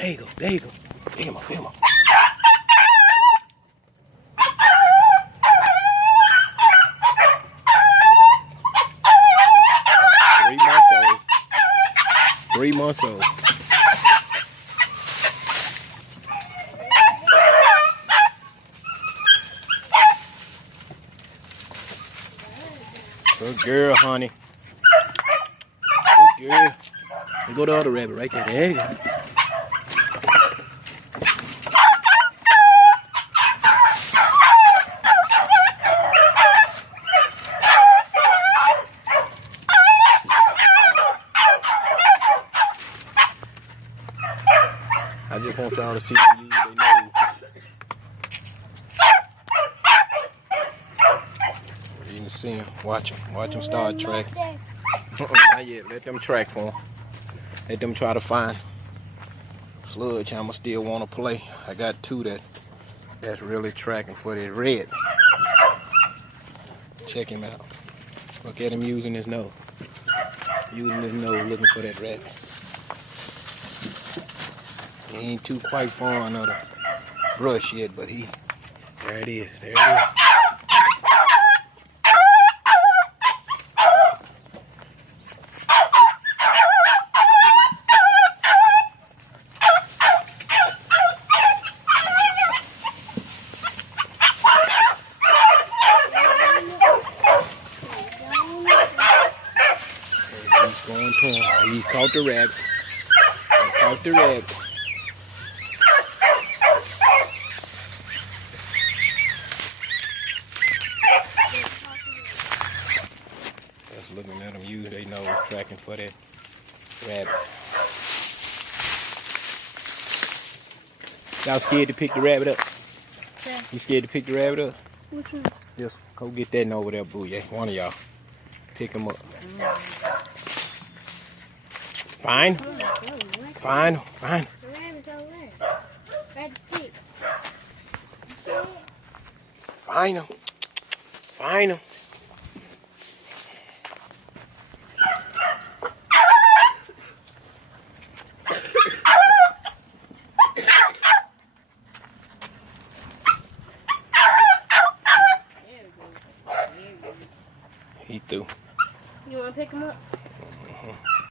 There you go. There you go. Pick him up. Pick him up. 3 months old. 3 months old. Good girl, honey. Good girl. There go the other rabbit right there. There you go. I just want y'all to see them use their nose. You can see them. Watch them. Watch them start tracking. Not yet. Let them track for them. Let them try to find sludge. I'ma still want to play. I got 2 that's really tracking for that red. Check him out. Look at him using his nose. Using his nose looking for that rabbit. He ain't too quite far under the brush yet, but there it is. There it is. He's going to him. He's caught the rabbit. He caught the rabbit. Just looking at them use their nose tracking for that rabbit. Y'all scared to pick the rabbit up? Yeah. You scared to pick the rabbit up? Which one? Just go get that over there, boo. Yeah, one of y'all. Pick him up. Fine. Fine. Fine. The rabbit's over there. Rabbit's feet. Find him. Find him. He threw. You want to pick him up?